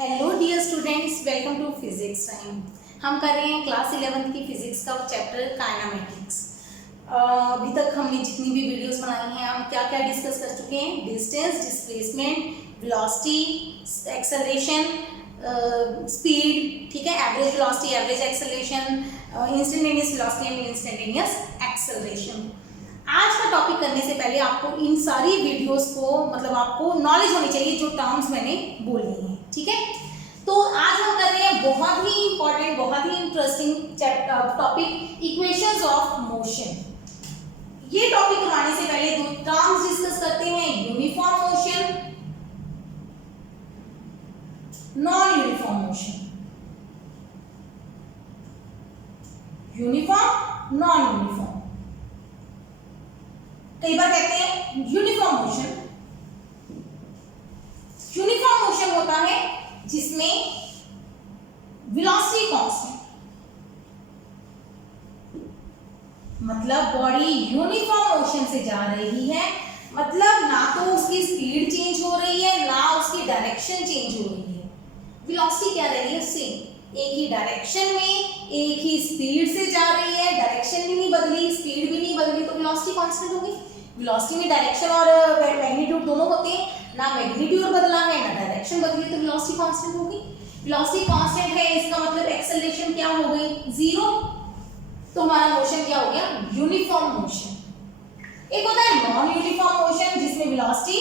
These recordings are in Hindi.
Hello dear students, welcome to physics time. हम कर रहे हैं क्लास 11th की फिजिक्स का चैप्टर काइनेमेटिक्स। अभी तक हमने जितनी भी वीडियोस बनाई हैं हम क्या क्या डिस्कस कर चुके हैं। Distance, displacement, velocity, acceleration, speed, ठीक है, average velocity, average acceleration, instantaneous velocity and instantaneous acceleration. आज का टॉपिक करने से पहले आपको इन सारी वीडियोस को मतलब आपको नॉलेज होनी चाहिए जो टर्म्स मैंने बोली हैं, ठीक है। तो आज हम कर रहे हैं बहुत ही इंपॉर्टेंट, बहुत ही interesting topic, equations of motion. ये टॉपिक करवाने से पहले दो टर्म्स डिस्कस करते हैं, uniform motion, non uniform motion. Uniform, non uniform. कई बार कहते हैं यूनिफॉर्म मोशन। यूनिफॉर्म मोशन होता है जिसमें वेलोसिटी कांस्टेंट, मतलब बॉडी यूनिफॉर्म मोशन से जा रही है, मतलब ना तो उसकी स्पीड चेंज हो रही है ना उसकी डायरेक्शन चेंज हो रही है। वेलोसिटी क्या रह रही है? सेम, एक ही डायरेक्शन में एक ही स्पीड से जा रही है, डायरेक्शन भी नहीं बदली, स्पीड भी नहीं बदली, तो वेलोसिटी कांस्टेंट होगी। वेलोसिटी में डायरेक्शन और मैग्नीट्यूड दोनों होते हैं, ना मैग्नीट्यूड बदला है ना डायरेक्शन बदली, तो वेलोसिटी कांस्टेंट होगी। वेलोसिटी कांस्टेंट है, इसका मतलब एक्सेलरेशन क्या हो गई? जीरो। तो हमारा मोशन क्या हो गया? Uniform motion. एक होता है नॉन यूनिफॉर्म मोशन जिसमें वेलोसिटी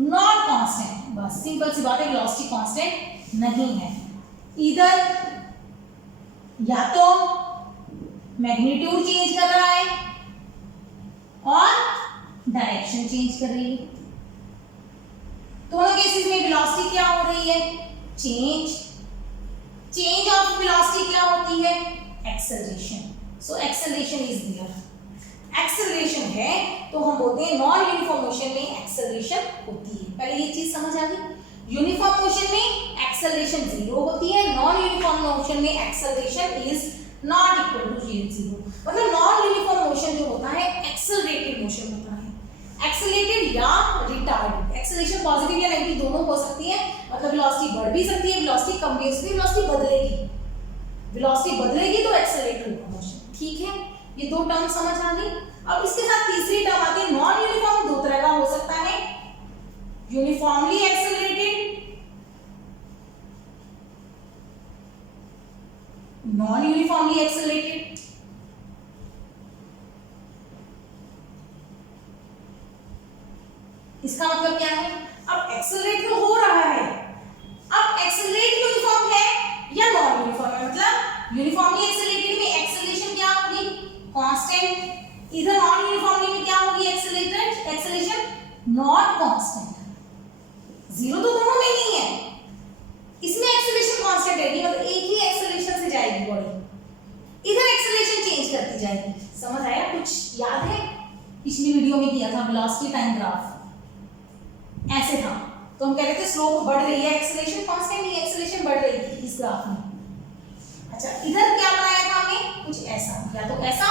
नॉट कांस्टेंट, बस सिंपल सी बात है, वेलोसिटी कांस्टेंट नहीं है। इधर या तो मैग्नीट्यूड चेंज कर रहा है और डायरेक्शन चेंज कर रही है। दोनों केसेस में वेलोसिटी क्या हो रही है? चेंज ऑफ वेलोसिटी क्या होती है? Acceleration. So acceleration is there. Acceleration है तो हम बोलते हैं नॉन यूनिफॉर्म मोशन में एक्सेलरेशन होती है। पहले ये चीज समझ आ गई। यूनिफॉर्म मोशन में एक्सेलरेशन जीरो होती है, नॉन यूनिफॉर्म मोशन में acceleration is not equal to zero. मतलब नॉन यूनिफॉर्म मोशन जो होता है एक्सेलरेटेड मोशन होता है, एक्सेलरेटेड या रिटार्डेड। एक्सेलरेशन पॉजिटिव या नेगेटिव दोनों हो सकती है, मतलब वेलोसिटी बढ़ भी सकती है, वेलोसिटी कम भी हो सकती है, वेलोसिटी बदलेगी। वेलोसिटी बदलेगी तो एक्सेलरेट होगा मोशन, ठीक है। ये दो टर्म समझ आ गई। अब इसके साथ तीसरी टर्म आती है नॉन यूनिफॉर्म। दो तरह का हो सकता है, uniformly accelerated, non uniformly accelerated. इसका मतलब क्या है? अब एक्सेलरेट तो हो रहा है, अब एक्सेलरेट यूनिफॉर्म है या नॉन यूनिफॉर्म है? मतलब यूनिफॉर्मली एक्सेलरेटेड में एक्सेलरेशन क्या होगी? कांस्टेंट। इधर नॉन यूनिफॉर्मली में क्या होगी? Acceleration not constant. जीरो तो दोनों में नहीं है, इसमें एक्सेलरेशन कांस्टेंट रहेगी, मतलब एक ही एक्सेलरेशन से जाएगी बॉडी, इधर एक्सेलरेशन चेंज करती जाएगी। समझ आया? कुछ याद है? पिछली वीडियो में किया था वेलोसिटी टाइम ग्राफ, ऐसे था, तो हम कह रहे थे स्लोप बढ़ रही है, एक्सेलरेशन कांस्टेंट नहीं, एक्सेलरेशन बढ़ रही थी इस ग्राफ में। अच्छा, इधर क्या बनाया था हमने? कुछ ऐसा, या तो ऐसा,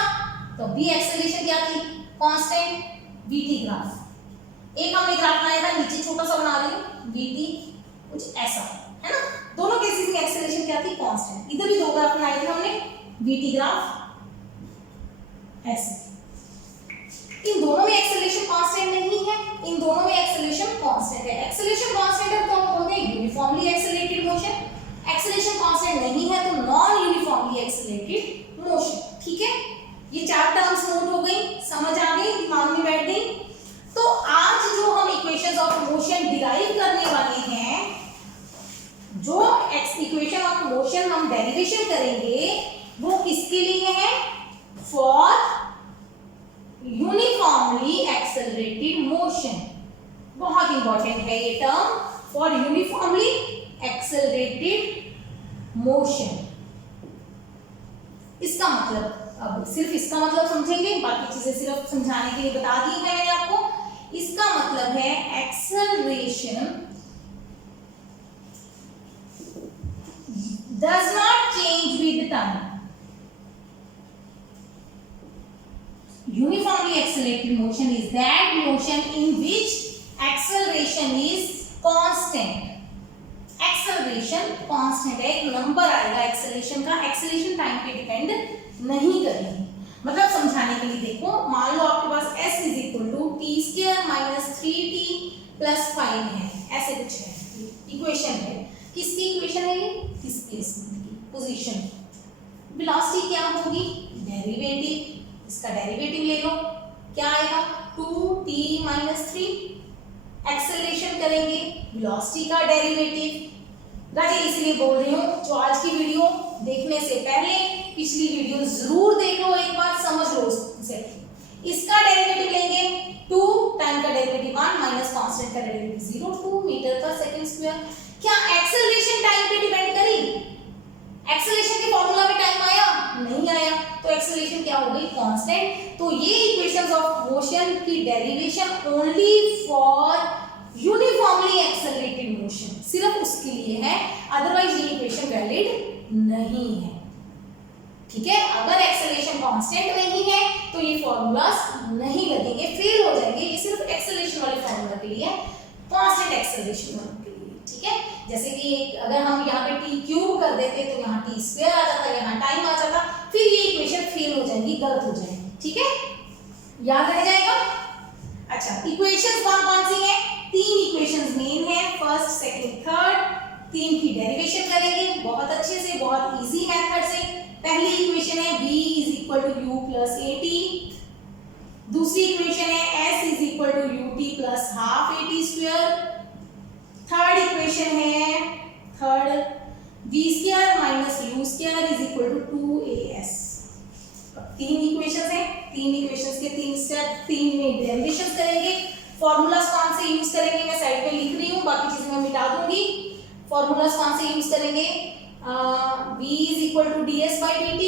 तो भी एक्सेलरेशन क्या थी? Constant, vt graph. एक हमने ग्राफ बनाया था, नीचे छोटा सा बना रही हूं, vt कुछ ऐसा, है ना। दोनों केसेस में एक्सेलरेशन क्या थी? कांस्टेंट। इधर भी दो ग्राफ बनाए थे हमने, vt ग्राफ ऐसे। इन दोनों में एक्सेलरेशन कांस्टेंट नहीं है, इन दोनों में एक्सेलरेशन कांस्टेंट है। एक्सेलरेशन कांस्टेंट है तो हम बोलते हैं uniformly accelerated motion. Acceleration constant नहीं है तो नॉन यूनिफॉर्मली एक्सेलरेटेड मोशन, ठीक है। ये चार टर्म्स नोट हो गई, समझ आ गई, दिमाग में बैठ गई। तो आज जो हम इक्वेशंस ऑफ मोशन डिराइव करने वाले हैं, जो इक्वेशन ऑफ मोशन हम डेरिवेशन करेंगे वो किसके लिए है? For uniformly accelerated motion. बहुत इंपॉर्टेंट है ये term, for uniformly accelerated motion. इसका मतलब, अब सिर्फ इसका मतलब समझेंगे, बाकी चीजें सिर्फ समझाने के लिए बता दी है मैंने आपको। इसका मतलब है acceleration does not change with time. Uniformly accelerated motion is that motion in which acceleration is constant. Acceleration constant है, एक नंबर आएगा एक्सेलरेशन का, एक्सेलरेशन टाइम पे डिपेंड नहीं करेगी। मतलब समझाने के लिए देखो, मान लो आपके पास s is equal to t square minus 3t plus 5 है, ऐसे कुछ है, इक्वेशन है। किसकी इक्वेशन है ये? डिस्प्लेसमेंट की, पोजीशन। वेलोसिटी क्या होगी? डेरिवेटिव, इसका डेरिवेटिव ले लो, क्या आएगा? 2t minus 3। एक्सेलरेशन करेंगे, वेलोसिटी का डेरिवेटिव। राजे इसलिए बोल रही हूँ, जो आज की वीडियो देखने से पहले पिछली वीडियो जरूर देखो, एक बार समझ लो उसे। इसका डेरिवेटिव लेंगे 2, टाइम का डेरिवेटिव 1 माइनस कांस्टेंट का डेरिवेटिव 0, 2 मीटर पर सेकंड स्क्वायर। क्या एक्सेलरेशन टाइम पे डिपेंड करी? एक्सेलरेशन के फॉर्मूला में टाइम आया? नहीं आया, तो एक्सेलरेशन क्या हो गई? कांस्टेंट। तो ये इक्वेशंस ऑफ मोशन की derivation only for uniformly accelerated motion, सिर्फ उसके लिए है, अदरवाइज ये इक्वेशन वैलिड नहीं है। ठीक है, अगर एक्सेलरेशन कांस्टेंट नहीं है तो ये फॉर्मूलास नहीं लगेंगे, फेल हो जाएंगे। ये सिर्फ एक्सेलरेशन वाले फॉर्मूला के लिए, कांस्टेंट एक्सेलरेशन वाले के लिए। ठीक है, जैसे कि अगर हम यहाँ पे टी क्यूब कर देते तो यहाँ टी स्क्वायर आ जाता, यहाँ टाइम आ जाता, फिर ये इक्वेशन फेल हो जाएगी, गलत हो जाएगी। ठीक है, याद रह जाएगा। अच्छा, इक्वेशंस कौन कौन सी हैं? 3 इक्वेशंस मेन है, फर्स्ट, सेकंड, थर्ड। 3 की डेरिवेशन करेंगे बहुत अच्छे से, बहुत इजी मेथड से। पहली इक्वेशन है v is equal to u plus at। दूसरी इक्वेशन है s is equal to ut plus half at square. Third equation है v square minus u square is equal to 2as। 3 equations हैं, 3 इक्वेशंस के 3 स्टेप, 3 में डेरिवेशंस करेंगे। फॉर्मूलास कौन से यूज करेंगे मैं साइड पे लिख रही हूँ, बाकी चीजें मैं मिटा दूंगी। फॉर्मूलास कौन से यूज करेंगे? v is equal to ds by dt,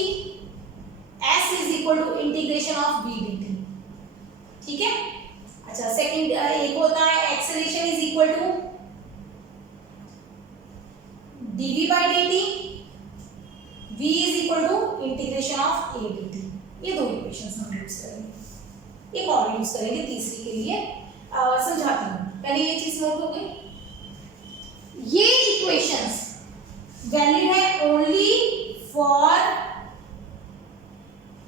s is equal to integration of v dt। ठीक है, अच्छा सेकंड एक होता है acceleration is equal to dv by dt, v is equal to integration of a dt। ये दो इक्वेशंस हम यूज करेंगे, एक और यूज करेंगे तीसरी के लिए, समझाती हूँ। पहले ये चीज नोट हो गई। ये इक्वेशंस वैलिड है only for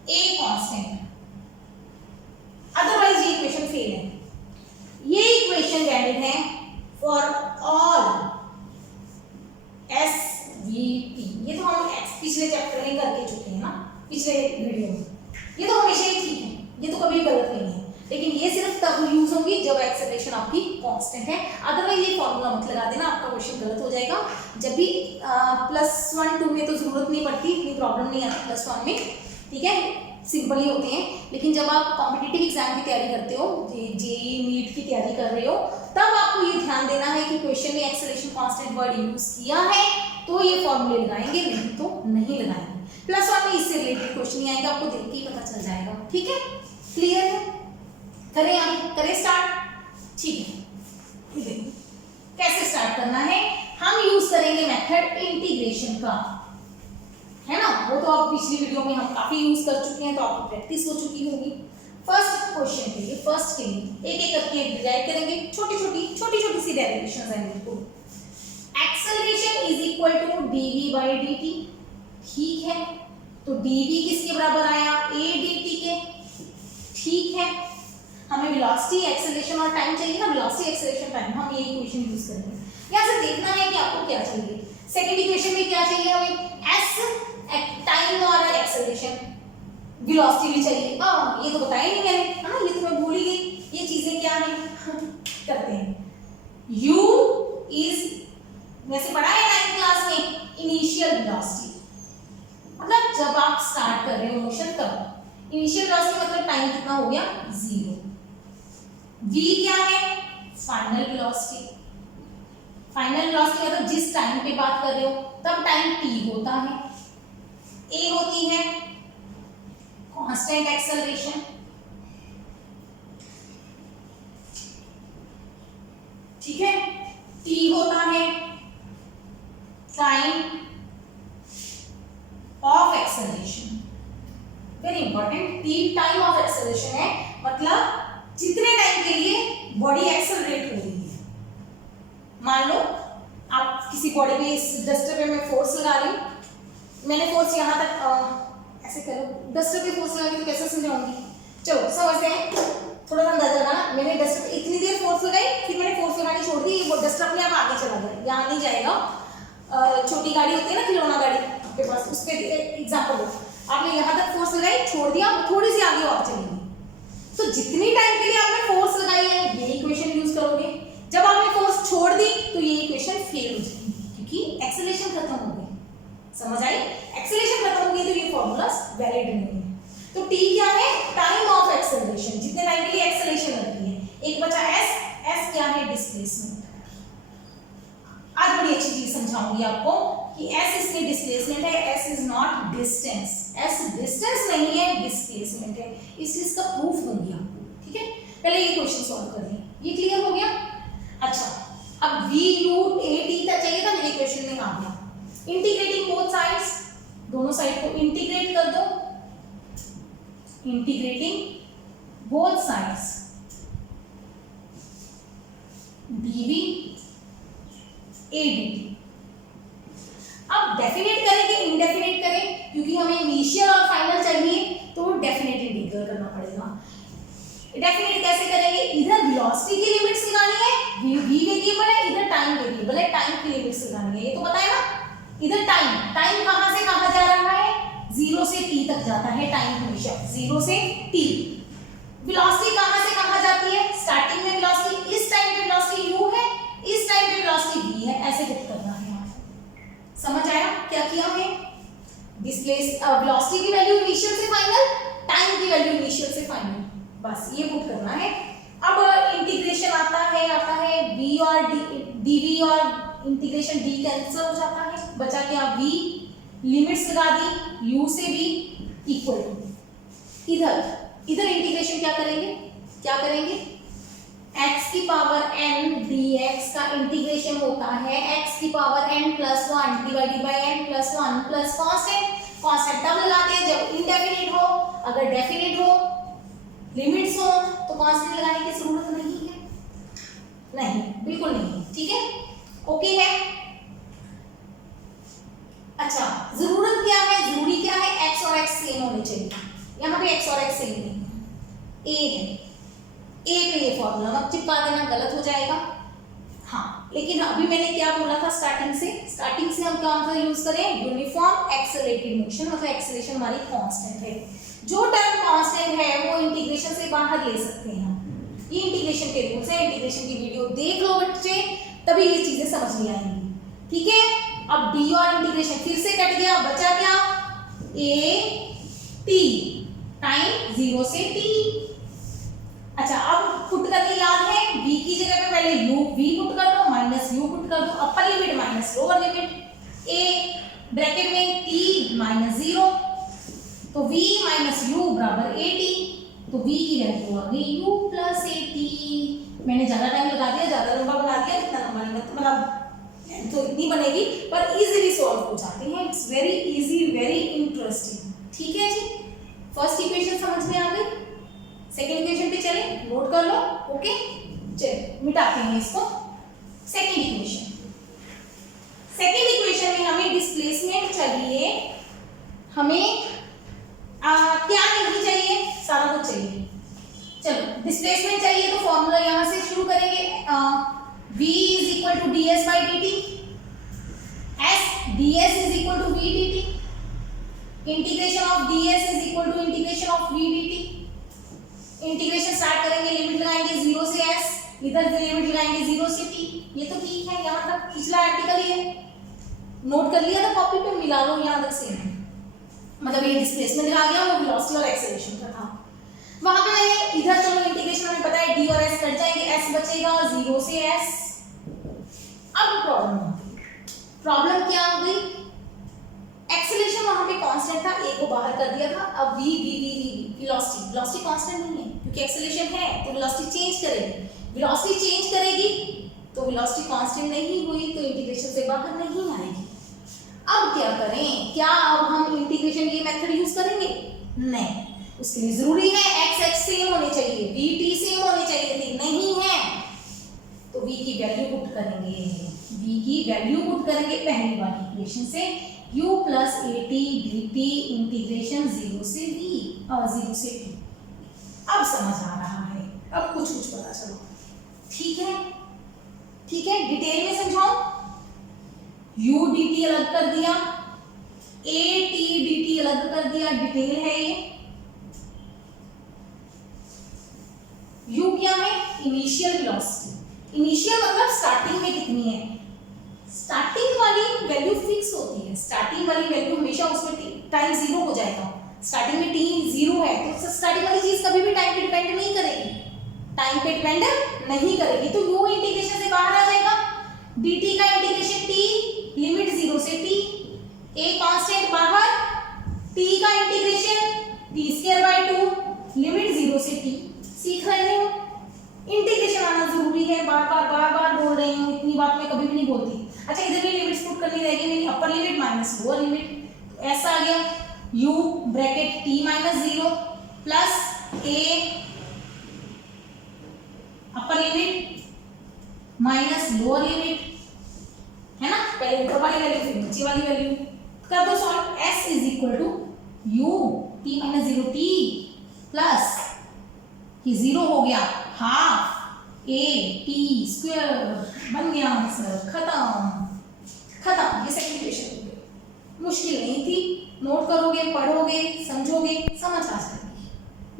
a constant, otherwise ये इक्वेशन फेल है। ये इक्वेशन वैलिड है for all S V T. ये तो हम पिछले चैप्टर में करके चुके हैं ना, पिछले वीडियो में। ये तो हमेशा ही ठीक है, ये तो कभी गलत नहीं है, लेकिन ये सिर्फ तब यूज होगी जब एक्सेलरेशन आपकी कांस्टेंट है, अदरवाइज ये फॉर्मूला मत लगा देना, आपका क्वेश्चन गलत हो जाएगा। जब भी +1 2 में तो जरूरत नहीं पड़ती, इतनी प्रॉब्लम नहीं आती +1 में। ठीक है, सिंपल ही होते हैं, लेकिन जब आप कॉम्पिटिटिव एग्जाम की तैयारी करते हो, जेईई नीट की तैयारी कर रहे हो, तब आपको ये ध्यान देना है कि क्वेश्चन में एक्सेलरेशन कांस्टेंट वर्ड यूज किया है तो ये फॉर्मूले लगाएंगे, नहीं तो नहीं लगाएंगे। +1 में इससे रिलेटेड क्वेश्चन नहीं आएगा, आपको देख के ही पता चल जाएगा। ठीक है, क्लियर है? करें आगे, करें स्टार्ट। ठीक है, देखो कैसे स्टार्ट करना है। हम यूज करेंगे मेथड इंटीग्रेशन का, है ना, वो तो आप पिछली वीडियो में हम काफी यूज कर चुके हैं, तो आपको प्रैक्टिस हो चुकी होगी। फर्स्ट क्वेश्चन के लिए, फर्स्ट के लिए एक एक करके डिराइव करेंगे, छोटी छोटी सी डेरिवेशंस आएंगी। तो acceleration is equal to dv by dt। ठीक है, तो dv किसके बराबर आया? a dt के। ठीक है, हमें वेलोसिटी, एक्सेलरेशन और टाइम चाहिए ना, वेलोसिटी, एक्सेलरेशन, टाइम, हम ये इक्वेशन यूज करेंगे। यहां से देखना है कि आपको क्या चाहिए। सेकंड इक्वेशन में क्या चाहिए हमें? s टाइम और एक्सेलरेशन, वेलोसिटी भी चाहिए। हाँ, ये तो बताया नहीं मैंने, हाँ ये तो मैं भूल ही गई। ये चीजें क्या है करते हैं। u इज, वैसे पढ़ा है 9th क्लास में, इनिशियल वेलोसिटी, मतलब जब आप स्टार्ट कर रहे हो मोशन तब। इनिशियल वेलोसिटी मतलब टाइम कितना हो गया? 0। v क्या है? Final velocity. फाइनल वेलोसिटी मतलब जिस टाइम पे बात कर रहे हो तब टाइम t होता है। a होती है कांस्टेंट एक्सेलरेशन। ठीक है, t होता है time of acceleration. Very important, t time of acceleration है, मतलब जितने टाइम के लिए बॉडी एक्सेलरेट हो रही है। मान लो आप किसी बॉडी पे इस डस्टर पे मैं फोर्स लगा रही हूँ, मैंने फोर्स यहाँ तक ऐसे करो, डस्टर पे फोर्स लगा के तो कैसे समझाऊंगी, चलो समझते हैं, थोड़ा सा अंदाजा लगाना। मैंने डस्टर पे इतनी देर फोर्स लगाई, फिर मैंने फोर्स लगानी छोड़ दी, वो डस्टर अपने आप आगे चला गया, यहाँ नहीं जाएगा। छोटी गाड़ी होती है ना, खिलौना गाड़ी आपके पास, उस पर एग्जाम्पल दो, आपने यहाँ तक फोर्स लगाई, छोड़ दिया, थोड़ी सी आगे और चली गई, तो जितनी टाइम के लिए आपने फोर्स लगाई है ये इक्वेशन यूज करोगे। जब आपने फोर्स छोड़ दी तो ये इक्वेशन फेल हो जाएगी, क्योंकि एक्सेलरेशन खत्म हो गई। समझ आई? एक्सेलरेशन खत्म हो गई तो ये फॉर्मूला वैलिड नहीं है। तो t क्या है? टाइम ऑफ एक्सेलरेशन, जितने टाइम के लिए एक्सेलरेशन लगती है। एक बचा s, s क्या है? डिस्प्लेसमेंट। आज बड़ी अच्छी चीज समझाऊंगी आपको कि s इसमें डिस्प्लेसमेंट है, s is not distance, s distance नहीं है, डिस्प्लेसमेंट है। इस चीज का प्रूफ दूंगी आपको, ठीक है? पहले ये क्वेश्चन सॉल्व कर लें, ये क्लियर हो गया? अच्छा, अब v u a t का चाहिए था, मेरे क्वेश्चन में आ गया। इंटीग्रेटिंग बोथ साइड्स, दोनों साइड को इंटीग्रेट कर दो, integrating both sides dv a dt। अब डेफिनेट करें कि इंडेफिनेट करें, क्योंकि हमें इनिशियल और फाइनल चाहिए तो डेफिनेट इंटीग्रल करना पड़ेगा। डेफिनेट कैसे करेंगे? इधर वेलोसिटी की लिमिट्स लगानी है, v वेरिएबल है, इधर टाइम वेरिएबल है, टाइम की लिमिट्स लगानी है, ये तो पता है ना। इधर टाइम कहां से कहां जा रहा है? 0 से t तक जाता है टाइम हमेशा, 0 से t। वेलोसिटी कहां से कहां जाती है? स्टार्टिंग में वेलोसिटी, इस टाइम पे वेलोसिटी u है, इस टाइम पे वेलोसिटी v है, ऐसे पुट करना है यहाँ पे। समझ आया क्या किया है? डिस्प्लेस वेलोसिटी की वैल्यू इनिशियल से फाइनल, टाइम की वैल्यू इनिशियल से फाइनल, बस ये पुट करना है। अब इंटीग्रेशन आता है v और dv और इंटीग्रेशन d कैंसिल हो जाता है, बचा क्या? v, लिमिट्स लगा दी u से v इक्वल टू, इधर इंटीग्रेशन क्या करेंगे? x की पावर n dx का इंटीग्रेशन होता है x की power n plus 1 divided by n plus 1 plus constant तब लगाते हैं जब इनडेफिनिट हो। अगर डेफिनिट हो, लिमिट्स हो, तो कांस्टेंट लगाने की जरूरत नहीं है, नहीं, बिल्कुल नहीं, ठीक है? ओके है? अच्छा, जरूरत क्या है? जरूरी क्या है? x और x सेम होने चाहिए। यहाँ पे x और x सेम नहीं है, a है, a पे ये फॉर्मूला मत चिपका देना, गलत हो जाएगा। हाँ, लेकिन अभी मैंने क्या बोला था? स्टार्टिंग से हम कौन सा यूज करें? यूनिफॉर्म एक्सेलरेटेड मोशन, मतलब एक्सेलरेशन हमारी कांस्टेंट है। जो टर्म कांस्टेंट है वो इंटीग्रेशन से बाहर ले सकते हैं हम। ये इंटीग्रेशन के रूल्स है, इंटीग्रेशन की वीडियो देख लो बच्चे, तभी ये चीजें समझ में आएंगी, ठीक है? अब d और इंटीग्रेशन फिर से कट गया, बचा क्या? a t, टाइम 0 से t। अच्छा, अब पुट करके याद है, v की जगह पे पहले v पुट कर दो, माइनस u पुट कर दो, upper limit minus lower limit, a bracket में t माइनस 0, तो v माइनस u बराबर at, तो v की वैल्यू आ गई u प्लस at। मैंने ज्यादा टाइम लगा दिया, ज्यादा लंबा बना दिया, इतना लंबा नहीं, मतलब तो इतनी बनेगी, पर इजीली सॉल्व हो जाते हैं। It's very easy, very interesting, ठीक है जी? फर्स्ट इक्वेशन समझ में आ गई, सेकंड इक्वेशन पे चले, नोट कर लो, ओके? चलिए मिटाते हैं इसको। सेकंड इक्वेशन में हमें डिस्प्लेसमेंट चाहिए, हमें क्या नहीं चाहिए? सारा कुछ चाहिए। चलो, डिस्प्लेसमेंट चाहिए तो फॉर्मूला यहां से शुरू करेंगे, v is equal to ds by dt, ds is equal to v dt, integration of ds is equal to integration of v dt। Integration start करेंगे, लिमिट लगाएंगे 0 से s, इधर से लिमिट लगाएंगे 0 से t। ये तो ठीक है, यहाँ तक पिछला आर्टिकल ही है, नोट कर लिया था कॉपी पे, मिला लो यहाँ तक सेम है, मतलब ये डिस्प्लेसमेंट आ गया, वो वेलोसिटी और एक्सेलरेशन का था। वहां पे मैंने इधर चलो इंटीग्रेशन हमें पता है d और s कट जाएंगे, s बचेगा 0 से s। अब प्रॉब्लम क्या हो गई? एक्सेलरेशन वहां पे कांस्टेंट था, a को बाहर कर दिया था, अब v वेलोसिटी कांस्टेंट नहीं है, क्योंकि एक्सेलरेशन है तो वेलोसिटी चेंज करेगी, तो वेलोसिटी कांस्टेंट नहीं हुई तो इंटीग्रेशन से बाहर नहीं आएगी। अब क्या करें? क्या अब हम इंटीग्रेशन ये मेथड यूज करेंगे? नहीं, उसके लिए जरूरी है x सेम होने चाहिए, v t सेम होने चाहिए थी, नहीं है, तो v v की वैल्यू पुट करेंगे, v की वैल्यू पुट करेंगे पहली वाली इक्वेशन से, u plus at dt integration 0 से t। अब समझ आ रहा है, अब कुछ पता चलो। ठीक है, ठीक है, डिटेल में समझाओ। u dt अलग कर दिया, at dt अलग कर दिया, डिटेल है ये। u क्या है? Initial velocity. इनिशियल मतलब स्टार्टिंग में कितनी है, स्टार्टिंग वाली वैल्यू फिक्स होती है, स्टार्टिंग वाली वैल्यू हमेशा उसमें टाइम 0 हो जाएगा। स्टार्टिंग में t 0 है तो स्टार्टिंग वाली चीज कभी भी टाइम पे डिपेंड नहीं करेगी, टाइम पे डिपेंड नहीं करेगी। तो u इंटीग्रेशन से बाहर आ जाएगा, dt का इंटीग्रेशन t लिमिट 0 से t, a कांस्टेंट बाहर, t का इंटीग्रेशन t² 2 लिमिट 0 से t। सीख रहे हो, इंटीग्रेशन आना जरूरी है, बार बार बोल रही हूँ, इतनी बात मैं कभी भी नहीं बोलती। अच्छा, इधर भी लिमिट्स पुट करनी रहेगी, मेरी upper limit minus lower limit, तो ऐसा आ गया u bracket t minus 0 plus a upper limit minus lower limit, है ना, पहले ऊपर वाली वैल्यू फिर नीचे वाली वैल्यू कर दो solve. s is equal to u t minus 0 t plus ये 0 हो गया हाफ a t स्क्वायर, बन गया आंसर, खत्म। ये सेकंड इक्वेशन हो गई, मुश्किल नहीं थी, नोट करोगे, पढ़ोगे, समझोगे, समझ आ जाएगी।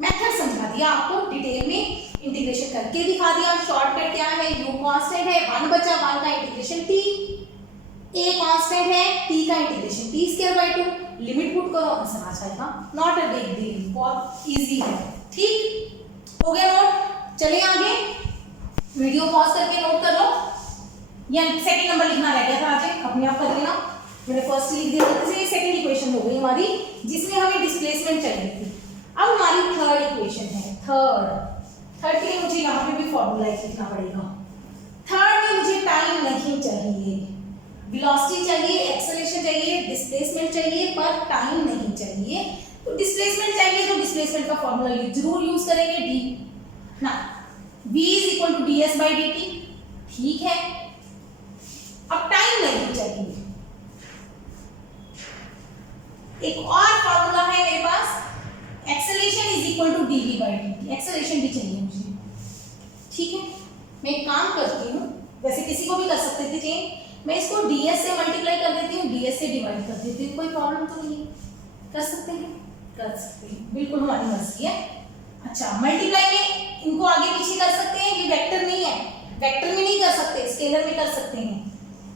मेथड समझा दिया आपको, डिटेल में इंटीग्रेशन करके दिखा दिया। शॉर्टकट क्या है, u कांस्टेंट है, 1 बचा, 1 का इंटीग्रेशन t, a कांस्टेंट है, t का इंटीग्रेशन t²/2, लिमिट पुट करो, आंसर आ जाएगा। नॉट अ बिग डील, बहुत इजी है। ठीक हो गया नोट। चलिए आगे, वीडियो पॉज करके नोट कर लो, या सेकंड नंबर लिखना रह गया था, आज अपने आप कर लेना, मैंने फर्स्ट लिख दिया था। ये सेकंड इक्वेशन हो गई हमारी, जिसमें हमें डिस्प्लेसमेंट चाहिए थी। अब हमारी थर्ड इक्वेशन है, थर्ड के लिए मुझे यहाँ पे भी फॉर्मूला लिखना पड़ेगा। थर्ड में मुझे टाइम नहीं चाहिए, वेलोसिटी चाहिए, एक्सेलरेशन चाहिए, डिस्प्लेसमेंट चाहिए, पर टाइम नहीं चाहिए। तो डिस्प्लेसमेंट चाहिए तो डिस्प्लेसमेंट का फॉर्मूला जरूर यूज करेंगे, d ना, v is equal to ds/dt। ठीक है, अब टाइम नहीं चाहिए, एक और फॉर्मूला है मेरे पास, acceleration is equal to dv/dt। Acceleration भी चाहिए मुझे। ठीक है, मैं एक काम करती हूँ, वैसे किसी को भी कर सकते थे चेंज, मैं इसको ds से मल्टीप्लाई कर देती हूँ, ds से डिवाइड कर देती हूँ, कोई प्रॉब्लम तो नहीं है, कर सकते हैं, कर सकते हैं, बिल्कुल हमारी मर्जी है। अच्छा, मल्टीप्लाई में इनको आगे पीछे कर सकते हैं, ये वेक्टर नहीं है, वेक्टर में नहीं कर सकते, स्केलर में कर सकते हैं।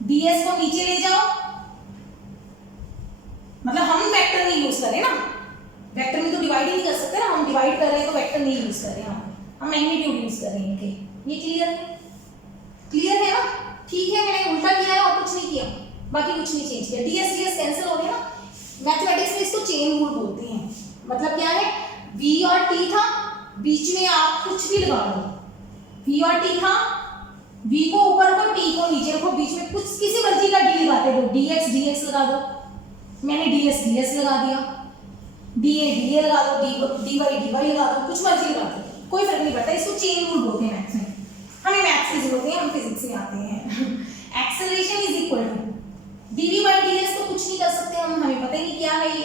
ds को नीचे ले जाओ, मतलब हम वेक्टर नहीं यूज करें ना, वेक्टर में तो डिवाइड ही नहीं कर सकते ना, हम डिवाइड कर रहे हैं तो वेक्टर नहीं यूज कर रहे हैं, हम मैग्नीट्यूड यूज कर रहे हैं इनके। ये क्लियर है, क्लियर है ना? ठीक है, मैंने उल्टा किया है और कुछ नहीं किया, बाकी कुछ नहीं चेंज किया। ds कैंसिल हो गया ना, मैथमेटिक्स में इसको चेन रूल बोलते हैं। मतलब क्या है, v और t था, बीच में आप कुछ भी लगा लो, v और t था, v को ऊपर रखो, t को नीचे रखो, बीच में कुछ किसी मर्जी का d लगाते दो, dx लगा दो, मैंने ds लगा दिया, da लगा दो, dy लगा दो, कुछ मर्जी लगा दो, कोई फर्क नहीं पड़ता। इसको चेन रूल बोलते हैं मैथ्स में, हमें मैथ्स की जरूरत है, हम फिजिक्स में आते हैं। Acceleration is equal to dv/ds तो कुछ नहीं कर सकते हम, हमें पता ही नहीं क्या है, ये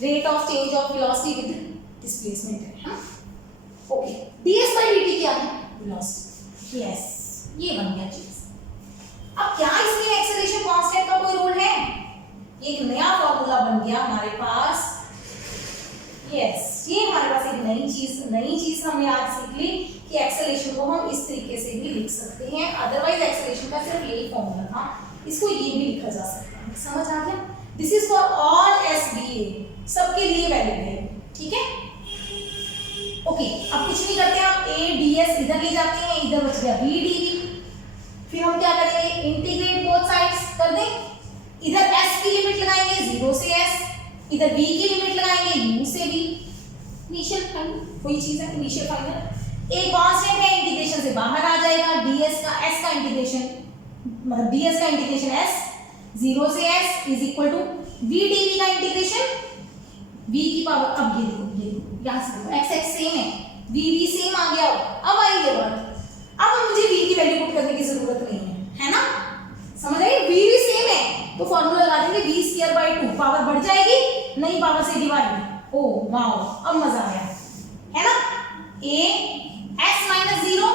rate of change of velocity with displacement है। ओके, ds/dt क्या है, वेलोसिटी। यस, ये बन गया चीज। अब क्या इसमें एक्सेलरेशन कांस्टेंट का कोई रोल है, एक नया फॉर्मूला बन गया हमारे पास। यस, ये हमारे पास एक नई चीज हमने आज सीख ली कि एक्सेलरेशन को हम इस तरीके से भी लिख सकते हैं, अदरवाइज एक्सेलरेशन का सिर्फ यही फॉर्मूला था, इसको ये भी लिखा जा सकता है। समझ आ गया? This is for all SBA, सबके लिए वैलिड है। ठीक है, ओके, अब कुछ नहीं करते, हम ADS इधर ले जाते हैं, इधर बच गया BDV, फिर हम क्या करेंगे, इंटीग्रेट बोथ साइड्स कर दें, इधर s की लिमिट लगाएंगे 0 से s, इधर v की लिमिट लगाएंगे u से v। इनिशियल फाइनल कोई चीज है, इनिशियल फाइनल a कांस्टेंट है, इंटीग्रेशन से बाहर आ जाएगा, ds का s का इंटीग्रेशन, मतलब ds का इंटीग्रेशन s 0 से s is equal to v dv का इंटीग्रेशन v की पावर। अब ये देखो यहाँ से देखो x सेम है, v सेम आ गया। अब आई ये बात, अब मुझे v की वैल्यू पुट करने की जरूरत नहीं है ना, समझ आई, v भी सेम है तो फॉर्मूला लगा देंगे v स्क्वायर बाय 2, पावर बढ़ जाएगी, नई पावर से डिवाइड। ओ वाओ, अब मजा आया, है ना। a s minus 0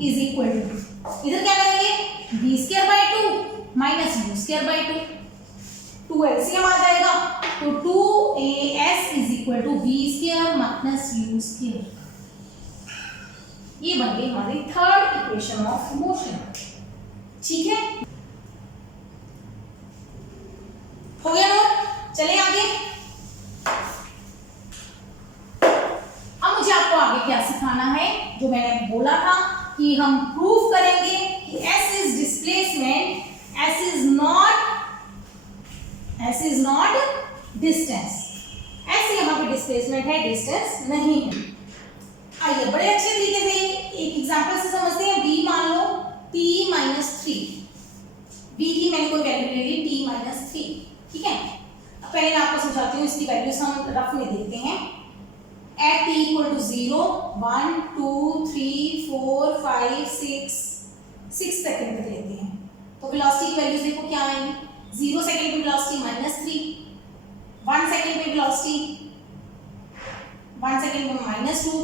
is equal to, इधर क्या करेंगे v square by 2 minus u square by 2, 2 LCM आ जाएगा तो 2as is equal to v square minus u square. ये बन गई हमारी थर्ड इक्वेशन ऑफ मोशन। ठीक है, हो गया नोट, चले आगे। अब मुझे आपको आगे क्या सिखाना है, जो मैंने बोला था कि हम प्रूव करेंगे कि s is displacement, s is not distance, s यहाँ पे डिस्प्लेसमेंट है, डिस्टेंस नहीं है। आइए बड़े अच्छे तरीके से एक एग्जांपल से समझते हैं। v मान लो t माइनस 3, v की मैंने कोई वैल्यू ले ली t माइनस 3, ठीक है। पहले मैं आपको समझाती हूँ, इसकी वैल्यूज हम रफ में देखते हैं। At t equal to 0, 1 2 3 4 5 6 second तक लेते हैं तो वेलोसिटी की वैल्यूज देखो क्या आएंगी। 0 सेकंड पे वेलोसिटी माइनस 3, 1 सेकंड पे वेलोसिटी 1 सेकंड पे माइनस 2,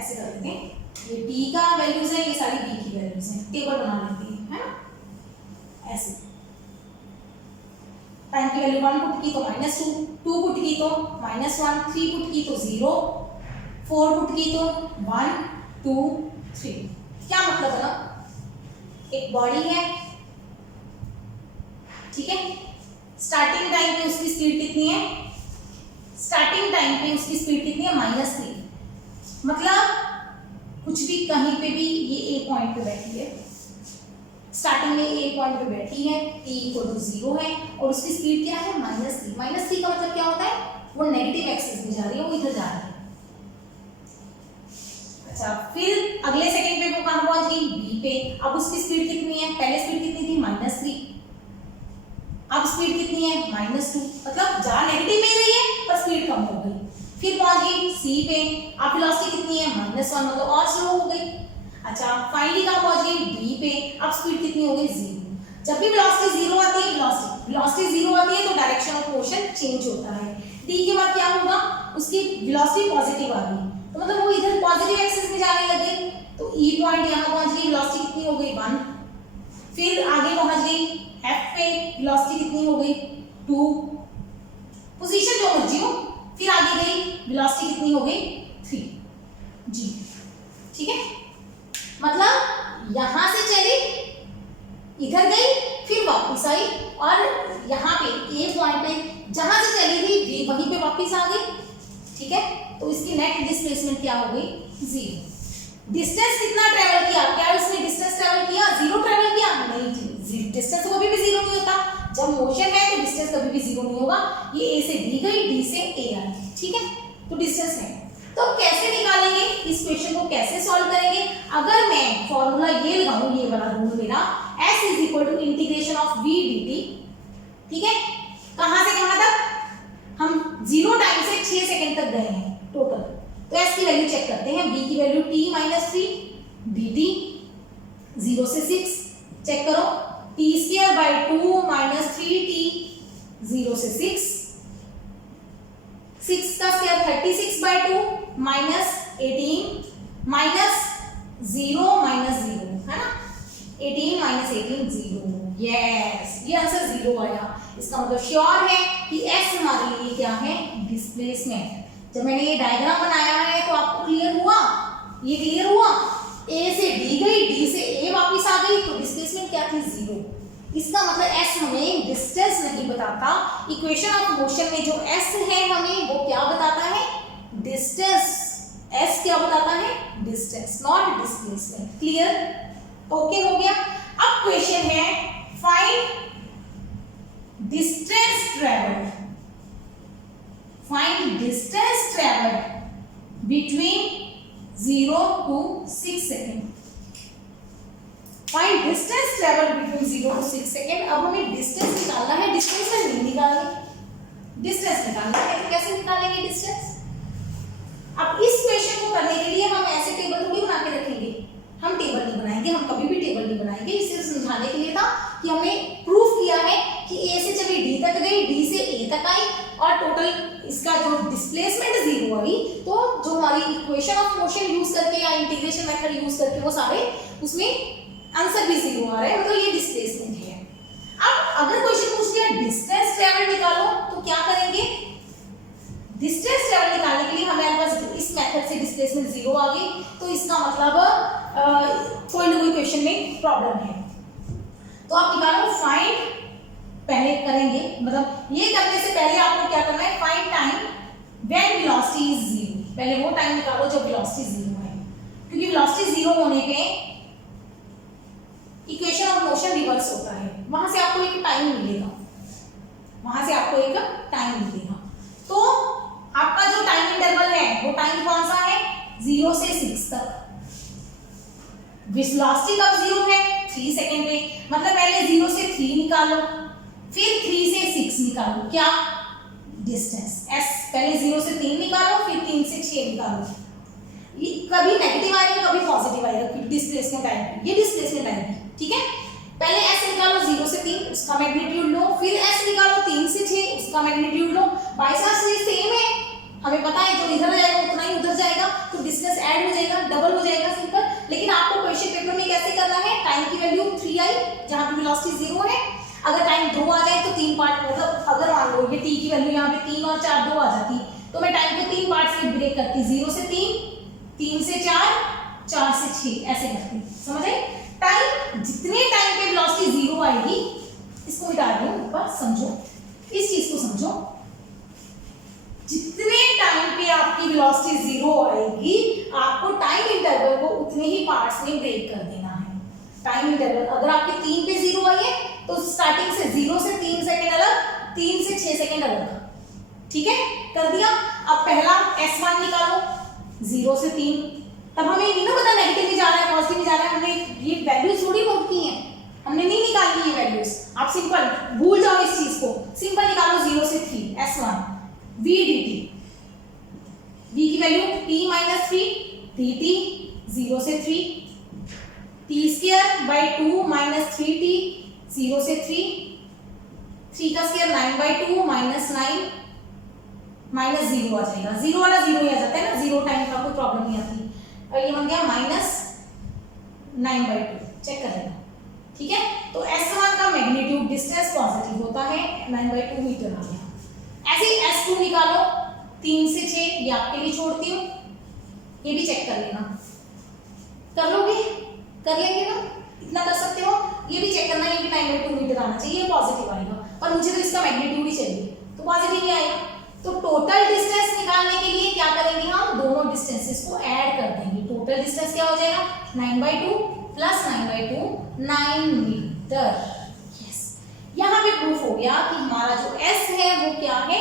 ऐसे कर लेते हैं। ये t का वैल्यूज है, ये सारी v की वैल्यूज हैं, टेबल बना लेते हैं, है ना। ऐसे टाइम की वैल्यू 1 पुट की तो माइनस 2, 2 पुट की तो माइनस 1, 3 पुट की तो 0, 4 पुट की तो 1 2 3। क्या मतलब है ना, एक बॉडी है, ठीक है, स्टार्टिंग टाइम पे उसकी स्पीड कितनी है, स्टार्टिंग टाइम पे उसकी स्पीड कितनी है -3, मतलब कुछ भी कहीं पे भी ये ए पॉइंट पे बैठी है, स्टार्टिंग में ए पॉइंट पे बैठी है, t इक्वल टू 0 है और उसकी स्पीड क्या है -3। -3 का मतलब क्या होता है, वो नेगेटिव एक्सिस में जा रही है, वो इधर जा रही है। अच्छा, फिर अगले सेकंड पे वो कहां पहुंच गई, b पे। अब उसकी स्पीड कितनी है, पहले स्पीड कितनी थी -3, अब स्पीड कितनी है -2, मतलब जा नेगेटिव में रही है पर स्पीड कम हो गई। फिर पहुंच गई c पे, अब वेलोसिटी कितनी है -1, मतलब और स्लो हो गई। अच्छा, फाइनली कहां पहुंच गई, d पे, अब स्पीड कितनी हो गई 0। जब भी वेलोसिटी 0 आती है, वेलोसिटी 0 आती है तो डायरेक्शन ऑफ मोशन चेंज होता है। d के बाद क्या होगा, उसकी वेलोसिटी पॉजिटिव आ गई तो मतलब वो इधर पॉजिटिव एक्सिस में जाने लग गई, तो e पॉइंट यहां पहुंच गई, वेलोसिटी कितनी हो गई 1। फिर आगे पहुंच गई f पे, वेलोसिटी कितनी हो गई 2, पोजीशन जो मर्जी हो। फिर आगे गई, वेलोसिटी कितनी हो गई 3 जी, ठीक है। मतलब यहां से चली, इधर गई, फिर वापस आई और यहाँ पे ए पॉइंट पे जहां से चली थी वहीं पे वापस आ गई, ठीक है। तो इसकी नेट डिस्प्लेसमेंट क्या हो गई 0। डिस्टेंस कितना ट्रेवल किया, क्या उसने डिस्टेंस ट्रेवल किया, 0 ट्रेवल किया, नहीं, डिस्टेंस तो कभी भी 0 नहीं होता। जब मोशन है तो डिस्टेंस कभी भी 0 नहीं होगा। ये ए से डी गई, डी से ए आई, ठीक है, तो डिस्टेंस है। तो कैसे निकालेंगे इस क्वेश्चन को, कैसे सॉल्व करेंगे। अगर मैं फॉर्मूला ये लगाऊं, ये वाला रूल मेरा, s is equal to integration of v dt, ठीक है, कहां से कहां तक, हम 0 टाइम से 6 सेकंड तक गए हैं टोटल। तो s की वैल्यू चेक करते हैं, v की वैल्यू t माइनस 3 dt, 0 से 6 चेक करो, t square by 2 minus 3t, 0 से 6 का square 36 by 2 minus 18 minus 0 minus 0, है ना, 18 माइनस 18 0, यस, ये आंसर 0 आया। इसका मतलब श्योर है कि s हमारे लिए क्या है, डिस्प्लेसमेंट। जब मैंने ये डायग्राम बनाया है तो आपको क्लियर हुआ, ये क्लियर हुआ, a से d गई, d से a वापस आ गई, तो डिस्प्लेसमेंट क्या थी 0। इसका मतलब s हमें डिस्टेंस नहीं बताता। इक्वेशन ऑफ मोशन में जो s है हमें वो क्या बताता है, डिस्टेंस। s क्या बताता है, distance, not displacement. Clear, okay हो गया। अब क्वेश्चन है find distance travelled, find distance travelled between 0 to 6 second. Find distance travel between 0 to 6 second. अब हमें डिस्टेंस निकालना है, डिस्टेंस में नहीं निकालना, डिस्टेंस निकालना है। तो कैसे निकालेंगे डिस्टेंस। अब इस क्वेश्चन को करने के लिए हम ऐसे टेबल थोड़ी बना के रखेंगे, हम टेबल नहीं बनाएंगे, हम कभी भी टेबल नहीं बनाएंगे। ये सिर्फ समझाने के लिए था कि हमने प्रूफ किया है कि ए से चली डी तक गई, डी से ए तक आई और टोटल इसका जो डिस्प्लेसमेंट जीरो आई, तो जो हमारी इक्वेशन ऑफ मोशन यूज करके या इंटीग्रेशन मेथड यूज करके वो सारे उसमें आंसर भी जीरो आ रहा है, मतलब ये डिस्प्लेसमेंट है। अब अगर क्वेश्चन पूछ लिया डिस्टेंस ट्रेवल निकालो तो क्या करेंगे? डिस्टेंस ट्रेवल निकालने के लिए हमारे पास इस मेथड से डिस्प्लेसमेंट जीरो आ गई, तो इसका मतलब कोई ना कोई क्वेश्चन में प्रॉब्लम है। तो आप निकालो फाइंड, पहले करेंगे, मतलब ये करने से पहले आपको क्या करना है? Find time when velocity is zero. पहले वो टाइम निकालो जब वेलोसिटी जीरो है, क्योंकि वेलोसिटी जीरो होने पे इक्वेशन ऑफ मोशन रिवर्स होता है, वहां से आपको एक टाइम मिलेगा, वहां से आपको एक टाइम मिलेगा। तो आपका जो टाइम इंटरवल है वो टाइम कौन सा है? 0 से 6 तक। वेलोसिटी कब जीरो है? 3 सेकंड पे, मतलब पहले 0 से 3 निकालो, फिर 3 से 6 निकालो, क्या? Distance s। पहले 0 से 3 निकालो, फिर 3 से 6 निकालो। ये कभी नेगेटिव आएगा कभी पॉजिटिव आएगा, डिस्प्लेसमेंट आएगी, ये डिस्प्लेसमेंट आएगी, ठीक है। पहले s निकालो 0 से 3, उसका मैग्नीट्यूड लो, फिर s निकालो 3 से 6, उसका मैग्नीट्यूड लो। बाय चांस ये सेम है, हमें पता है जो इधर जाएगा उतना ही उधर जाएगा, तो डिस्टेंस ऐड हो जाएगा, डबल हो जाएगा, सिंपल। लेकिन आपको क्वेश्चन पेपर में कैसे करना है? टाइम की वैल्यू 3 आई जहां पे वेलोसिटी 0 है, अगर टाइम 2 आ जाए तो 3 पार्ट, मतलब अगर मान लो ये t की वैल्यू यहाँ पे 3 और 4 2 आ जाती, तो मैं टाइम को 3 पार्ट्स में ब्रेक करती, 0 से 3, 3 से 4, 4 से 6, ऐसे करती। समझ आई? टाइम जितने टाइम पे वेलोसिटी 0 आएगी, इसको मिटा दो ऊपर, समझो इस चीज को, समझो। जितने टाइम पे आपकी वेलोसिटी 0 आएगी, आपको टाइम इंटरवल को उतने ही पार्ट्स में ब्रेक कर देना है। टाइम इंटरवल अगर आपके 3 पे 0 आई है, तो स्टार्टिंग से 0 से 3 सेकंड अलग, 3 से 6 सेकंड अलग, ठीक है, कर दिया। अब पहला S1 निकालो 0 से 3, तब हमें नहीं ना पता नेगेटिव में जा रहा है पॉजिटिव में जा रहा है, हमने ये वैल्यूज थोड़ी नोट की हैं, हमने नहीं निकाली ये वैल्यूज। आप सिंपल भूल जाओ इस चीज को, सिंपल निकालो 0 से 3 S1 v dt, v की वैल्यू t - 3 dt 0 से 3, t² by 2 - 3t 0 से 3, 3 का स्क्वायर 9/2 - 9 माइनस 0 आ जाएगा, 0 वाला 0 ही आ जाता है ना, 0 टाइम का कोई प्रॉब्लम नहीं आती। और ये बन गया -9/2, चेक कर लेना, ठीक है। तो S1 का मैग्नीट्यूड डिस्टेंस पॉजिटिव होता है, 9/2 मीटर आ गया। ऐसे S2 निकालो 3 से 6, ये आपके लिए छोड़ती हूँ, ये भी चेक कर लेना। कर लोगे? कर लेंगे ना, इतना कर सकते हो। ये भी चेक करना, ये भी 9/2 मीटर आना चाहिए, ये पॉजिटिव आएगा, पर मुझे तो इसका मैग्नीट्यूड ही चाहिए, तो पॉजिटिव ही आएगा। तो टोटल डिस्टेंस निकालने के लिए क्या करेंगे? हम दोनों डिस्टेंसेस को ऐड कर देंगे। टोटल डिस्टेंस क्या हो जाएगा? 9/2 प्लस 9/2 9 मीटर। यस, यहाँ पे प्रूफ हो गया कि हमारा जो S है वो क्या है?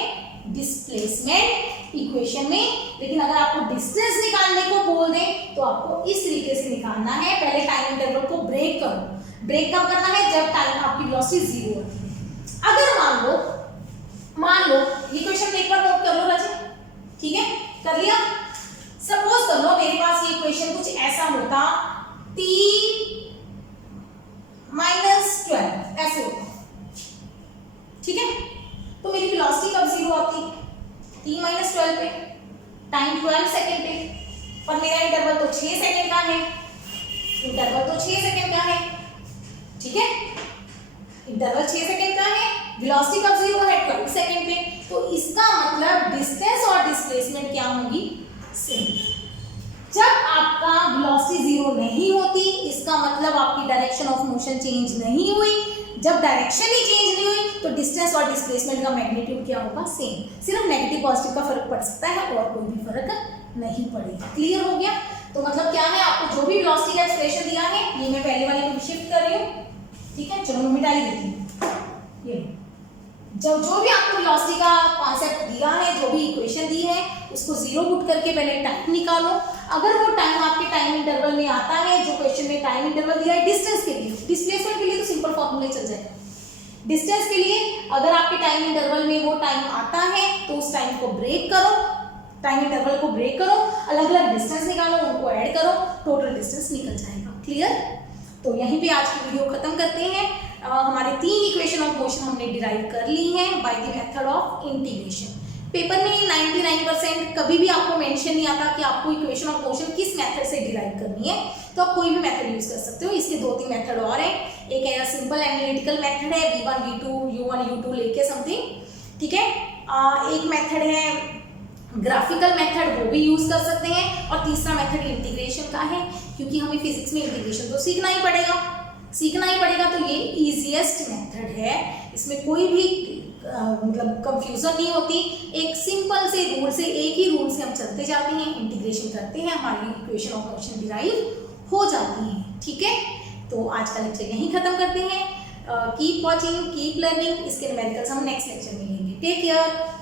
डिस्प्लेसमेंट इक्वेशन में। लेकिन अगर आपको डिस्टेंस निकालने को बोल दें तो आपको इस तरीके से निकालना है। पहले टाइम इंटरवल को ब्रेक करो। ब्रेक कब करना है? जब टाइम आपकी वेलोसिटी 0 होती है। अगर मान लो ये क्वेश्चन एक बार नोट कर लो राजे, ठीक है, कर लिया। सपोज कर लो मेरे पास ये क्वेश्चन कुछ ऐसा होता, t - 12 ऐसे होता, ठीक है। तो मेरी वेलोसिटी कब 0 आती? t - 12 पे, टाइम 12 सेकंड पे, पर मेरा इंटरवल तो 6 सेकंड का है, इंटरवल तो 6 सेकंड का है, ठीक है, इंटरवल 6 सेकंड का है, वेलोसिटी कब 0 है? 12 सेकंड पे। तो इसका मतलब डिस्टेंस और डिस्प्लेसमेंट क्या होगी? सेम। जब आपका वेलोसिटी 0 नहीं होती, इसका मतलब आपकी डायरेक्शन ऑफ मोशन चेंज नहीं हुई। जब डायरेक्शन ही चेंज नहीं हुई तो डिस्टेंस और डिस्प्लेसमेंट का मैग्नीट्यूड क्या होगा? सेम। सिर्फ नेगेटिव पॉजिटिव का फर्क पड़ सकता है और कोई भी फर्क नहीं पड़ेगा। क्लियर हो गया? तो मतलब क्या है, आपको जो भी वेलोसिटी का एक्सप्रेशन दिया है, ये मैं पहले वाले को शिफ्ट कर रही हूँ, ठीक है। चलो मैं मिटा ही देती हूँ। ये जो भी आपको वेलोसिटी का कॉन्सेप्ट दिया है, जो भी इक्वेशन दी है, उसको 0 पुट करके पहले टाइम निकालो। अगर वो टाइम आपके टाइम इंटरवल में आता है, जो क्वेश्चन में टाइम इंटरवल दिया है डिस्टेंस के लिए, डिस्प्लेसमेंट के लिए तो सिंपल फॉर्मूला चल जाएगा। डिस्टेंस के लिए अगर आपके टाइम इंटरवल में वो टाइम आता है तो उस टाइम को ब्रेक करो, टाइम इंटरवल को ब्रेक करो, अलग अलग डिस्टेंस निकालो, उनको ऐड करो, टोटल डिस्टेंस निकल जाएगा। क्लियर? तो यहीं पे आज की वीडियो खत्म करते हैं। हमारे 3 इक्वेशन ऑफ मोशन हमने डिराइव कर ली हैं by the method of integration. Paper में 99% कभी भी आपको मेंशन नहीं आता कि आपको इक्वेशन ऑफ मोशन किस मेथड से डिराइव करनी है, तो आप कोई भी मेथड यूज कर सकते हो। इसके 2-3 मेथड और हैं। एक है सिंपल एनालिटिकल मेथड है, v1 v2 u1 u2 लेके समथिंग, ठीक है। एक मेथड है ग्राफिकल मेथड, वो भी यूज कर सकते हैं। और तीसरा मेथड इंटीग्रेशन का है, क्योंकि हमें फिजिक्स में इंटीग्रेशन तो सीखना ही पड़ेगा, तो ये इजीएस्ट मेथड है। इसमें कोई भी मतलब कंफ्यूजन नहीं होती। एक सिंपल से रूल से, एक ही रूल से हम चलते जाते हैं, इंटीग्रेशन करते हैं, हमारी इक्वेशन ऑफ मोशन डिराइव हो जाती है, ठीक है। तो आज का लेक्चर यहीं खत्म करते हैं। Keep watching, keep learning. इसके न्यूमेरिकल्स हम नेक्स्ट लेक्चर में लेंगे। Take care.